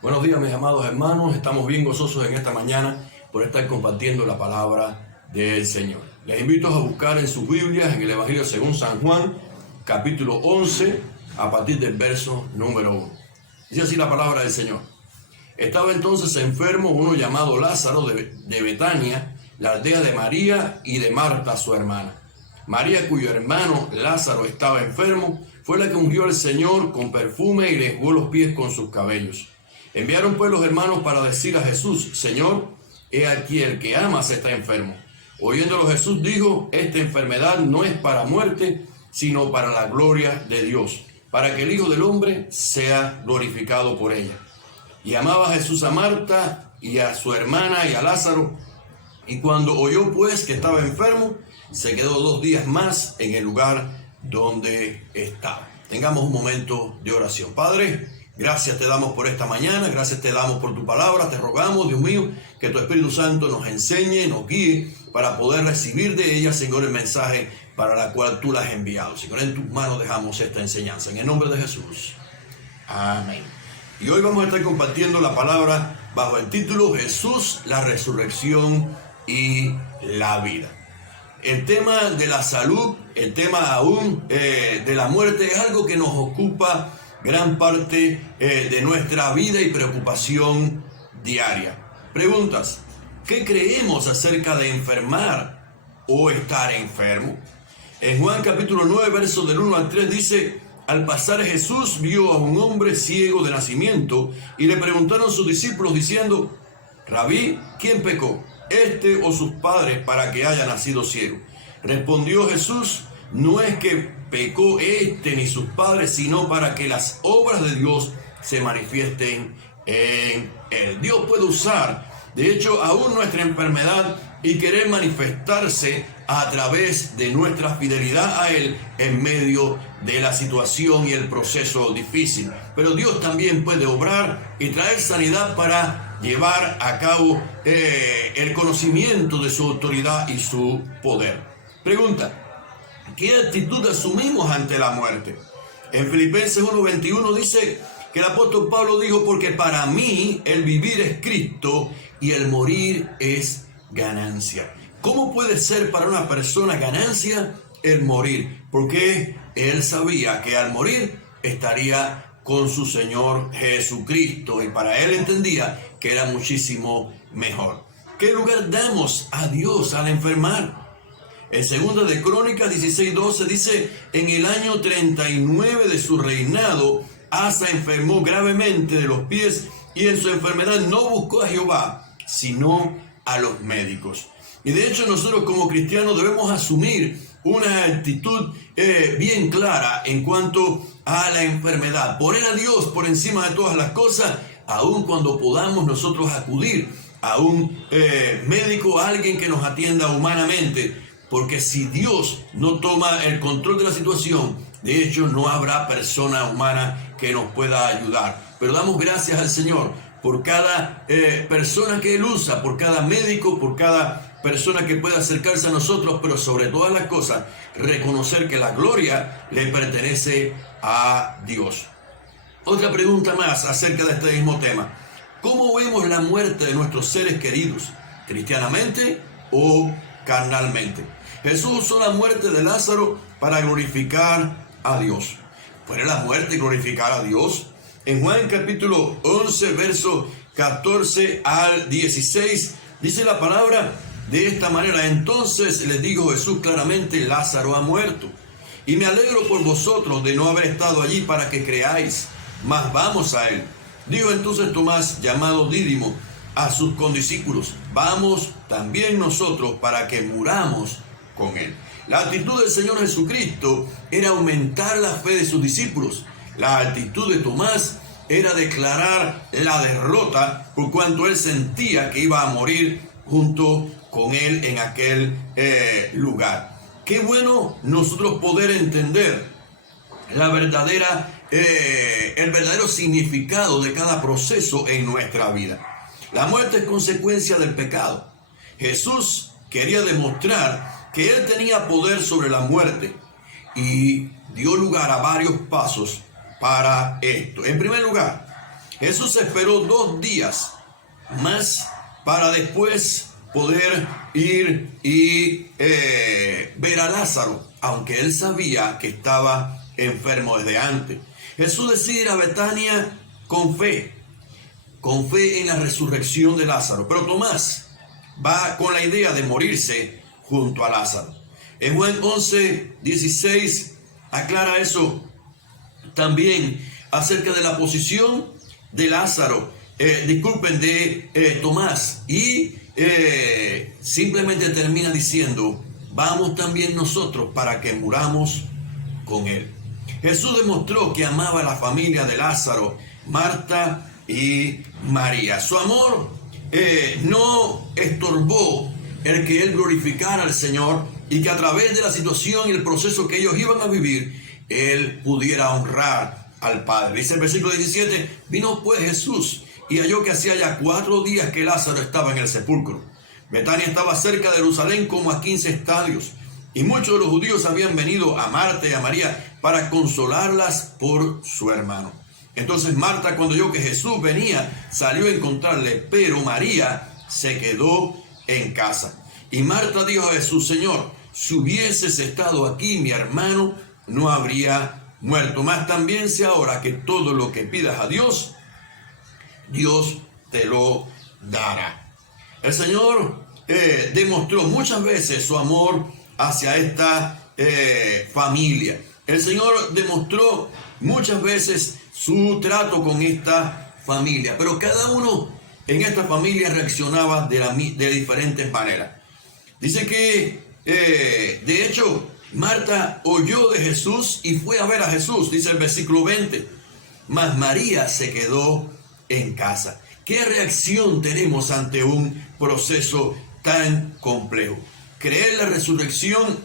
Buenos días, mis amados hermanos. Estamos bien gozosos en esta mañana por estar compartiendo la palabra del Señor. Les invito a buscar en sus Biblias, en el Evangelio según San Juan, capítulo 11, a partir del verso número 1. Dice así la palabra del Señor. Estaba entonces enfermo uno llamado Lázaro de Betania, la aldea de María y de Marta, su hermana. María, cuyo hermano Lázaro estaba enfermo, fue la que ungió al Señor con perfume y le enjugó los pies con sus cabellos. Enviaron pues los hermanos para decir a Jesús: Señor, he aquí el que amas está enfermo. Oyéndolo Jesús dijo: esta enfermedad no es para muerte, sino para la gloria de Dios, para que el Hijo del Hombre sea glorificado por ella. Y amaba Jesús a Marta y a su hermana y a Lázaro. Y cuando oyó pues que estaba enfermo, se quedó 2 días más en el lugar donde estaba. Tengamos un momento de oración. Padre, gracias te damos por esta mañana, gracias te damos por tu palabra. Te rogamos, Dios mío, que tu Espíritu Santo nos enseñe, nos guíe para poder recibir de ella, Señor, el mensaje para la cual tú la has enviado. Señor, en tus manos dejamos esta enseñanza. En el nombre de Jesús. Amén. Y hoy vamos a estar compartiendo la palabra bajo el título Jesús, la resurrección y la vida. El tema de la salud, el tema aún de la muerte es algo que nos ocupa gran parte de nuestra vida y preocupación diaria. Preguntas: ¿qué creemos acerca de enfermar o estar enfermo? En Juan capítulo 9, versos del 1 al 3 dice: al pasar Jesús vio a un hombre ciego de nacimiento y le preguntaron sus discípulos diciendo: Rabí, ¿quién pecó, este o sus padres, para que haya nacido ciego? Respondió Jesús: no es que pecó este ni sus padres, sino para que las obras de Dios se manifiesten en él. Dios puede usar, de hecho, aún nuestra enfermedad y querer manifestarse a través de nuestra fidelidad a Él en medio de la situación y el proceso difícil. Pero Dios también puede obrar y traer sanidad para llevar a cabo el conocimiento de su autoridad y su poder. Pregunta: ¿qué actitud asumimos ante la muerte? En Filipenses 1:21 dice que el apóstol Pablo dijo: porque para mí el vivir es Cristo y el morir es ganancia. ¿Cómo puede ser para una persona ganancia el morir? Porque él sabía que al morir estaría con su Señor Jesucristo, y para él entendía que era muchísimo mejor. ¿Qué lugar damos a Dios al enfermar? En 2 de Crónicas 16:12 dice: en el año 39 de su reinado, Asa enfermó gravemente de los pies, y en su enfermedad no buscó a Jehová, sino a los médicos. Y de hecho nosotros como cristianos debemos asumir una actitud bien clara en cuanto a la enfermedad. Poner a Dios por encima de todas las cosas, aun cuando podamos nosotros acudir a un médico, a alguien que nos atienda humanamente. Porque si Dios no toma el control de la situación, de hecho no habrá persona humana que nos pueda ayudar. Pero damos gracias al Señor por cada persona que Él usa, por cada médico, por cada persona que pueda acercarse a nosotros, pero sobre todas las cosas, reconocer que la gloria le pertenece a Dios. Otra pregunta más acerca de este mismo tema: ¿cómo vemos la muerte de nuestros seres queridos? ¿Cristianamente o carnalmente? Jesús usó la muerte de Lázaro para glorificar a Dios. ¿Puede la muerte glorificar a Dios? En Juan capítulo 11, versos 14 al 16, dice la palabra de esta manera: entonces les dijo Jesús claramente: Lázaro ha muerto, y me alegro por vosotros de no haber estado allí para que creáis, mas vamos a él. Dijo entonces Tomás, llamado Dídimo, a sus condiscípulos: vamos también nosotros para que muramos con él. La actitud del Señor Jesucristo era aumentar la fe de sus discípulos. La actitud de Tomás era declarar la derrota, por cuanto él sentía que iba a morir junto con él en aquel lugar. Qué bueno nosotros poder entender el verdadero significado de cada proceso en nuestra vida. La muerte es consecuencia del pecado. Jesús quería demostrar que él tenía poder sobre la muerte y dio lugar a varios pasos para esto. En primer lugar, Jesús esperó 2 días más para después poder ir y ver a Lázaro, aunque él sabía que estaba enfermo desde antes. Jesús decide ir a Betania con fe en la resurrección de Lázaro, pero Tomás va con la idea de morirse junto a Lázaro. En Juan 11:16 aclara eso también acerca de la posición de Lázaro, de Tomás, y simplemente termina diciendo: vamos también nosotros para que muramos con él. Jesús demostró que amaba a la familia de Lázaro, Marta y María. Su amor no estorbó el que él glorificara al Señor y que a través de la situación y el proceso que ellos iban a vivir, él pudiera honrar al Padre. Dice el versículo 17: vino pues Jesús y halló que hacía ya 4 días que Lázaro estaba en el sepulcro. Betania estaba cerca de Jerusalén como a 15 estadios, y muchos de los judíos habían venido a Marta y a María para consolarlas por su hermano. Entonces Marta, cuando oyó que Jesús venía, salió a encontrarle, pero María se quedó en casa. Y Marta dijo a Jesús: Señor, si hubieses estado aquí, mi hermano no habría muerto. Mas también sé ahora que todo lo que pidas a Dios, Dios te lo dará. El Señor demostró muchas veces su amor hacia esta familia. El Señor demostró muchas veces su trato con esta familia, pero cada uno en esta familia reaccionaba de diferentes maneras. Dice que, de hecho, Marta oyó de Jesús y fue a ver a Jesús, dice el versículo 20, mas María se quedó en casa. ¿Qué reacción tenemos ante un proceso tan complejo? Creer la resurrección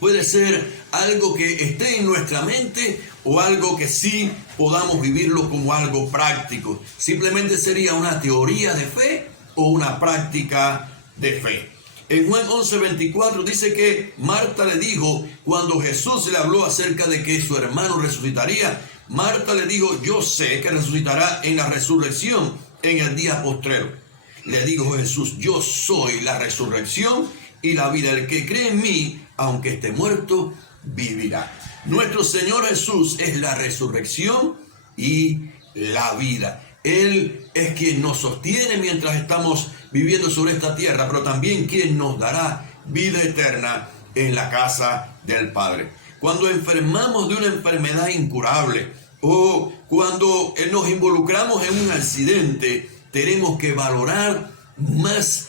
puede ser algo que esté en nuestra mente o algo que sí podamos vivirlo como algo práctico. Simplemente sería una teoría de fe o una práctica de fe. En Juan 11:24 dice que Marta le dijo, cuando Jesús le habló acerca de que su hermano resucitaría, Marta le dijo: yo sé que resucitará en la resurrección en el día postrero. Le dijo Jesús: yo soy la resurrección y la vida. El que cree en mí, aunque esté muerto, vivirá. Nuestro Señor Jesús es la resurrección y la vida. Él es quien nos sostiene mientras estamos viviendo sobre esta tierra, pero también quien nos dará vida eterna en la casa del Padre. Cuando enfermamos de una enfermedad incurable o cuando nos involucramos en un accidente, tenemos que valorar más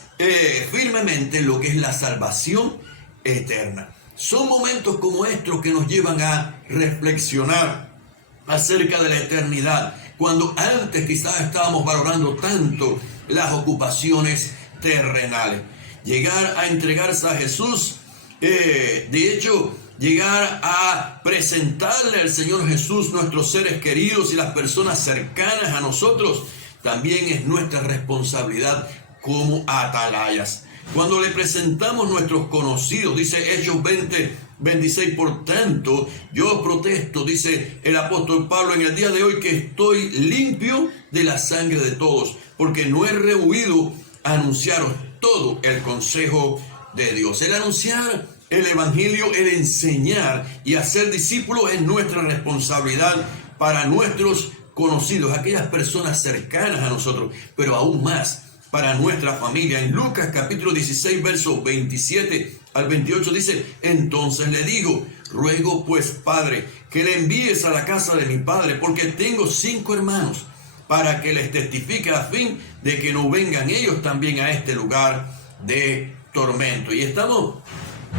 firmemente lo que es la salvación eterna. Son momentos como estos que nos llevan a reflexionar acerca de la eternidad, cuando antes quizás estábamos valorando tanto las ocupaciones terrenales. Llegar a entregarse a Jesús, de hecho, llegar a presentarle al Señor Jesús nuestros seres queridos y las personas cercanas a nosotros, también es nuestra responsabilidad como atalayas. Cuando le presentamos nuestros conocidos, dice Hechos 20:26, por tanto, yo protesto, dice el apóstol Pablo, en el día de hoy, que estoy limpio de la sangre de todos, porque no he rehuido anunciaros todo el consejo de Dios. El anunciar el evangelio, el enseñar y hacer discípulos es nuestra responsabilidad para nuestros conocidos, aquellas personas cercanas a nosotros, pero aún más para nuestra familia. En Lucas capítulo 16, versos 27 al 28 dice: entonces le digo, ruego pues, Padre, que le envíes a la casa de mi padre, porque tengo 5 hermanos, para que les testifique a fin de que no vengan ellos también a este lugar de tormento. Y estamos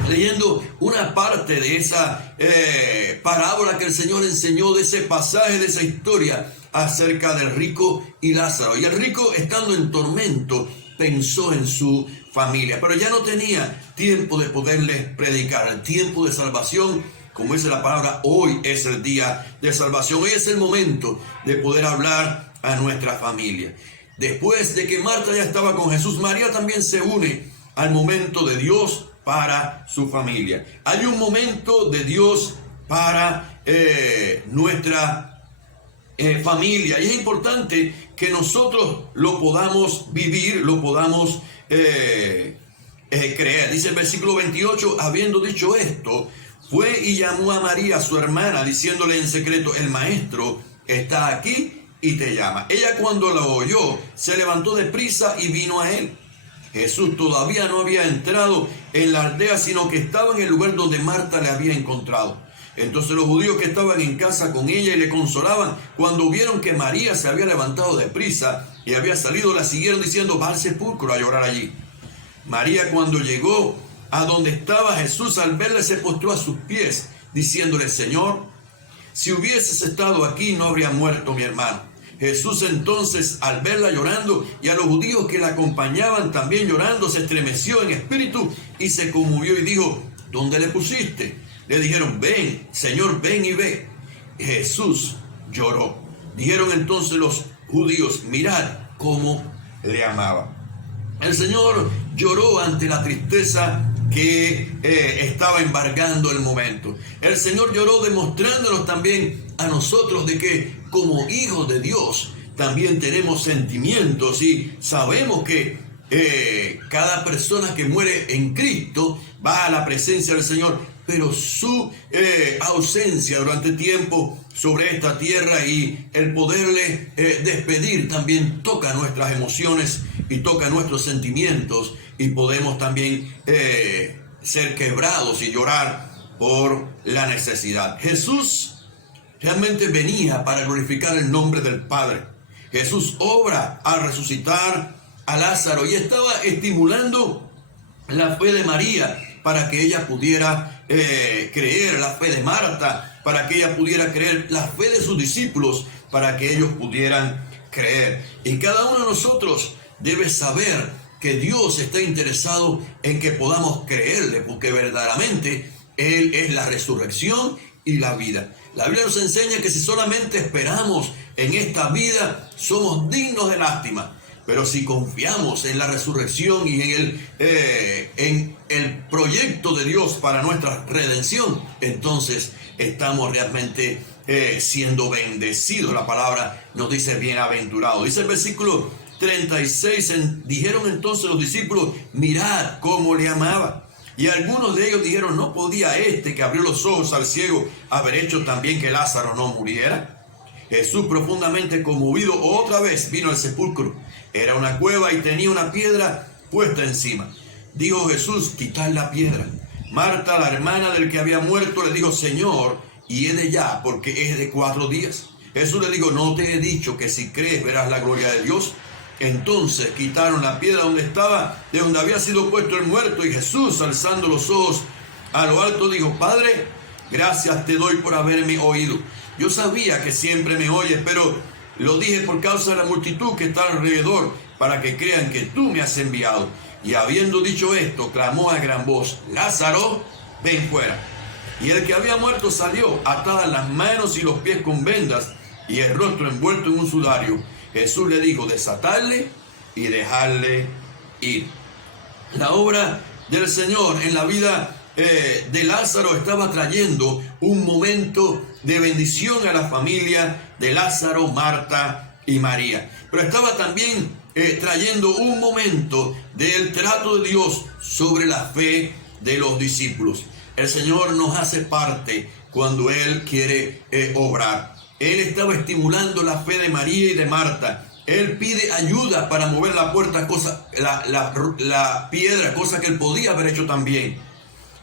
leyendo una parte de esa parábola que el Señor enseñó, de ese pasaje, de esa historia acerca del rico y Lázaro. Y el rico, estando en tormento, pensó en su familia, pero ya no tenía tiempo de poderles predicar. El tiempo de salvación, como dice la palabra, hoy es el día de salvación. Hoy es el momento de poder hablar a nuestra familia. Después de que Marta ya estaba con Jesús, María también se une al momento de Dios para su familia. Hay un momento de Dios para nuestra familia. Y es importante que nosotros lo podamos vivir, lo podamos creer. Dice el versículo 28, habiendo dicho esto, fue y llamó a María, su hermana, diciéndole en secreto, el maestro está aquí y te llama. Ella, cuando lo oyó, se levantó deprisa y vino a él. Jesús todavía no había entrado en la aldea, sino que estaba en el lugar donde Marta le había encontrado. Entonces los judíos que estaban en casa con ella y le consolaban, cuando vieron que María se había levantado deprisa y había salido, la siguieron diciendo, va al sepulcro a llorar allí. María, cuando llegó a donde estaba Jesús, al verle se postró a sus pies, diciéndole, Señor, si hubieses estado aquí no habría muerto mi hermano. Jesús entonces, al verla llorando y a los judíos que la acompañaban también llorando, se estremeció en espíritu y se conmovió y dijo, ¿dónde le pusiste? Le dijeron, ven, Señor, ven y ve. Jesús lloró. Dijeron entonces los judíos, mirad cómo le amaba. El Señor lloró ante la tristeza que estaba embargando el momento. El Señor lloró demostrándonos también a nosotros de que como hijos de Dios también tenemos sentimientos y sabemos que cada persona que muere en Cristo va a la presencia del Señor, pero su ausencia durante tiempo sobre esta tierra y el poderle despedir también toca nuestras emociones y toca nuestros sentimientos y podemos también ser quebrados y llorar por la necesidad. Jesús realmente venía para glorificar el nombre del Padre. Jesús obra al resucitar a Lázaro y estaba estimulando la fe de María para que ella pudiera creer, la fe de Marta para que ella pudiera creer, la fe de sus discípulos para que ellos pudieran creer. Y cada uno de nosotros debe saber que Dios está interesado en que podamos creerle, porque verdaderamente Él es la resurrección y la vida. La Biblia nos enseña que si solamente esperamos en esta vida, somos dignos de lástima. Pero si confiamos en la resurrección y en el proyecto de Dios para nuestra redención, entonces estamos realmente siendo bendecidos. La palabra nos dice bienaventurado. Dice el versículo 36, dijeron entonces los discípulos, mirad cómo le amaba. Y algunos de ellos dijeron, ¿no podía este que abrió los ojos al ciego haber hecho también que Lázaro no muriera? Jesús, profundamente conmovido, otra vez vino al sepulcro. Era una cueva y tenía una piedra puesta encima. Dijo Jesús, quitad la piedra. Marta, la hermana del que había muerto, le dijo, Señor, hiede ya, porque es de 4 días. Jesús le dijo, ¿no te he dicho que si crees verás la gloria de Dios? Entonces quitaron la piedra donde estaba, de donde había sido puesto el muerto, y Jesús, alzando los ojos a lo alto, dijo, Padre, gracias te doy por haberme oído. Yo sabía que siempre me oyes, pero lo dije por causa de la multitud que está alrededor, para que crean que tú me has enviado. Y habiendo dicho esto, clamó a gran voz, Lázaro, ven fuera. Y el que había muerto salió, atadas las manos y los pies con vendas, y el rostro envuelto en un sudario. Jesús le dijo, desatarle y dejarle ir. La obra del Señor en la vida de Lázaro estaba trayendo un momento de bendición a la familia de Lázaro, Marta y María. Pero estaba también trayendo un momento del trato de Dios sobre la fe de los discípulos. El Señor nos hace parte cuando Él quiere obrar. Él estaba estimulando la fe de María y de Marta. Él pide ayuda para mover la puerta, la piedra, cosa que él podía haber hecho también.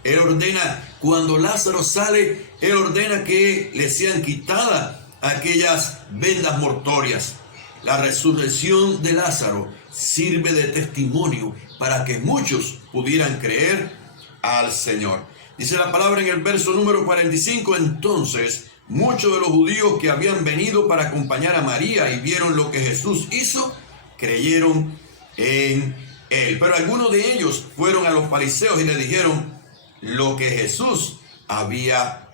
Él ordena, cuando Lázaro sale, él ordena que le sean quitadas aquellas vendas mortuorias. La resurrección de Lázaro sirve de testimonio para que muchos pudieran creer al Señor. Dice la palabra en el verso número 45, entonces muchos de los judíos que habían venido para acompañar a María y vieron lo que Jesús hizo, creyeron en él. Pero algunos de ellos fueron a los fariseos y le dijeron lo que Jesús había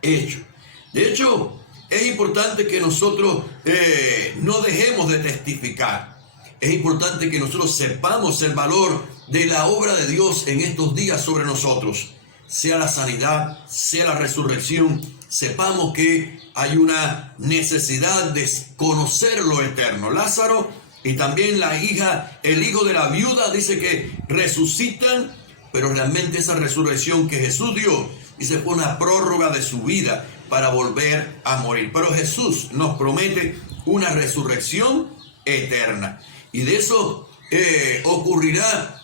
hecho. De hecho, es importante que nosotros no dejemos de testificar. Es importante que nosotros sepamos el valor de la obra de Dios en estos días sobre nosotros. sea la sanidad, sea la resurrección, sepamos que hay una necesidad de conocer lo eterno. Lázaro y también el hijo de la viuda dice que resucitan, pero realmente esa resurrección que Jesús dio, dice, fue una prórroga de su vida para volver a morir. Pero Jesús nos promete una resurrección eterna. Y de eso ocurrirá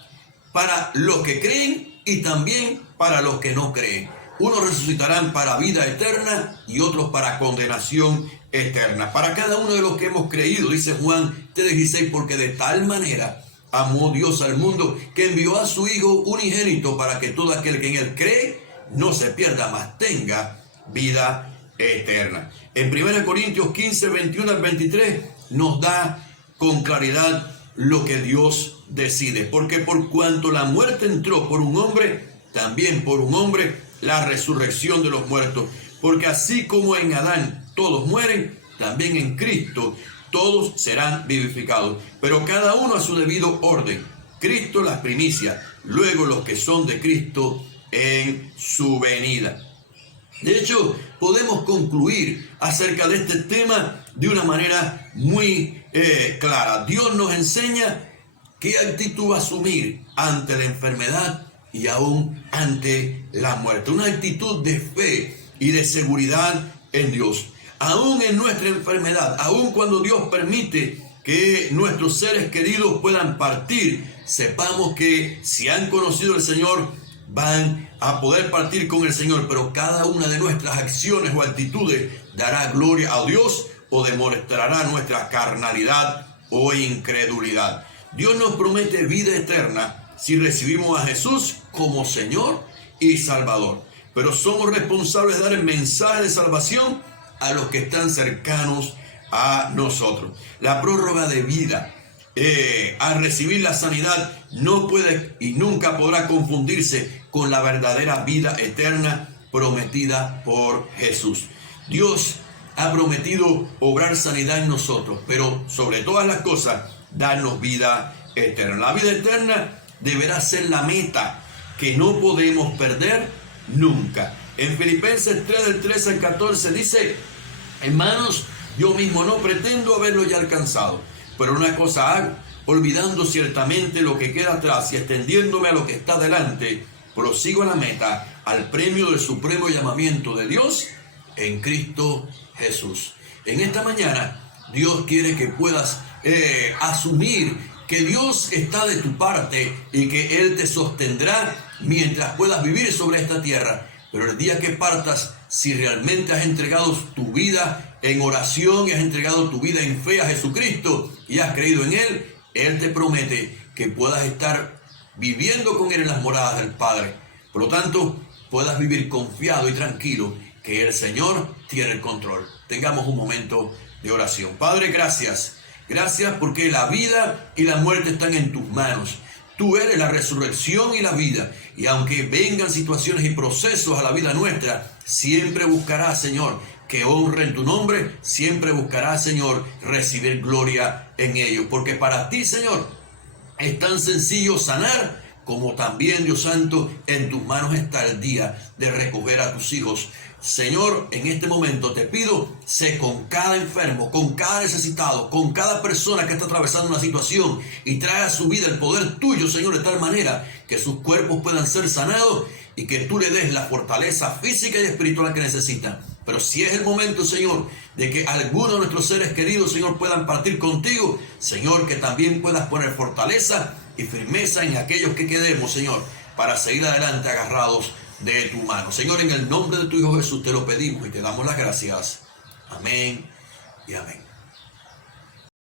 para los que creen y también para los que no creen. Unos resucitarán para vida eterna y otros para condenación eterna. Para cada uno de los que hemos creído, dice Juan 3:16, porque de tal manera amó Dios al mundo que envió a su Hijo unigénito para que todo aquel que en él cree no se pierda, mas tenga vida eterna. En 1 Corintios 15, 21 al 23 nos da con claridad lo que Dios decide. Porque por cuanto la muerte entró por un hombre, también por un hombre la resurrección de los muertos. Porque así como en Adán todos mueren, también en Cristo todos serán vivificados. Pero cada uno a su debido orden. Cristo las primicias, luego los que son de Cristo en su venida. De hecho, podemos concluir acerca de este tema de una manera muy clara. Dios nos enseña qué actitud asumir ante la enfermedad y aún ante la muerte. Una actitud de fe y de seguridad en Dios. Aún en nuestra enfermedad, aún cuando Dios permite que nuestros seres queridos puedan partir, sepamos que si han conocido al Señor, van a poder partir con el Señor, pero cada una de nuestras acciones o actitudes dará gloria a Dios o demostrará nuestra carnalidad o incredulidad. Dios nos promete vida eterna si recibimos a Jesús como Señor y Salvador, pero somos responsables de dar el mensaje de salvación a los que están cercanos a nosotros. La prórroga de vida al recibir la sanidad no puede y nunca podrá confundirse con la verdadera vida eterna prometida por Jesús. Dios ha prometido obrar sanidad en nosotros, pero sobre todas las cosas, darnos vida eterna. La vida eterna deberá ser la meta que no podemos perder nunca. En Filipenses 3, del 13 al 14 dice: hermanos, yo mismo no pretendo haberlo ya alcanzado, pero una cosa hago, olvidando ciertamente lo que queda atrás y extendiéndome a lo que está delante, prosigo a la meta, al premio del supremo llamamiento de Dios en Cristo Jesús. En esta mañana, Dios quiere que puedas asumir que Dios está de tu parte y que Él te sostendrá mientras puedas vivir sobre esta tierra. Pero el día que partas, si realmente has entregado tu vida en oración y has entregado tu vida en fe a Jesucristo y has creído en Él, Él te promete que puedas estar viviendo con Él en las moradas del Padre. Por lo tanto, puedas vivir confiado y tranquilo que el Señor tiene el control. Tengamos un momento de oración. Padre, gracias. Gracias porque la vida y la muerte están en tus manos. Tú eres la resurrección y la vida. Y aunque vengan situaciones y procesos a la vida nuestra, siempre buscarás, Señor, que honren tu nombre. Siempre buscarás, Señor, recibir gloria en ellos. Porque para ti, Señor, es tan sencillo sanar como también, Dios Santo, en tus manos está el día de recoger a tus hijos. Señor, en este momento te pido, sé con cada enfermo, con cada necesitado, con cada persona que está atravesando una situación y trae a su vida el poder tuyo, Señor, de tal manera que sus cuerpos puedan ser sanados y que tú le des la fortaleza física y espiritual que necesitan. Pero si es el momento, Señor, de que algunos de nuestros seres queridos, Señor, puedan partir contigo, Señor, que también puedas poner fortaleza y firmeza en aquellos que quedemos, Señor, para seguir adelante agarrados de tu mano. Señor, en el nombre de tu Hijo Jesús te lo pedimos y te damos las gracias. Amén y amén.